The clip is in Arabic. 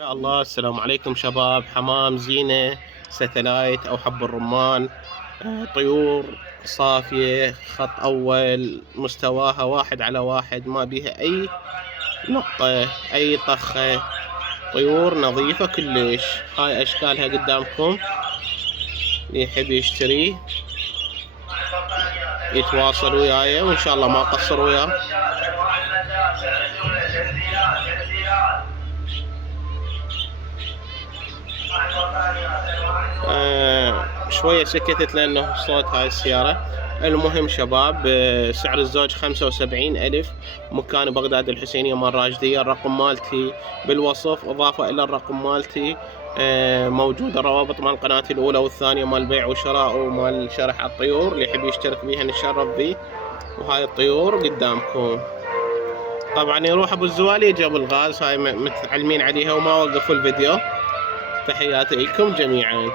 يا الله، السلام عليكم شباب. حمام زينة، ستلايت أو حب الرمان. طيور صافية، خط أول، مستواها 1:1، ما بيها أي نقطة أي طخة. طيور نظيفة كلش. هاي أشكالها قدامكم، اللي يحب يشتري يتواصل وياي وإن شاء الله ما أقصر وياه. شوية سكتت لأنه صوت هاي السيارة. المهم شباب، سعر الزوج 75,000. مكان بغداد الحسينية مال راشدية. الرقم مالتي بالوصف، إضافة إلى الرقم مالتي موجودة روابط مال قناتي الأولى والثانية مال البيع والشراء ومال شرح الطيور، اللي يحب يشترك بيها نتشرف بيه. وهاي الطيور قدامكم. طبعا يروح أبو الزوالي يجي أبو الغاز، هاي متعلمين عليها وما وقفوا الفيديو. تحياتي لكم جميعا.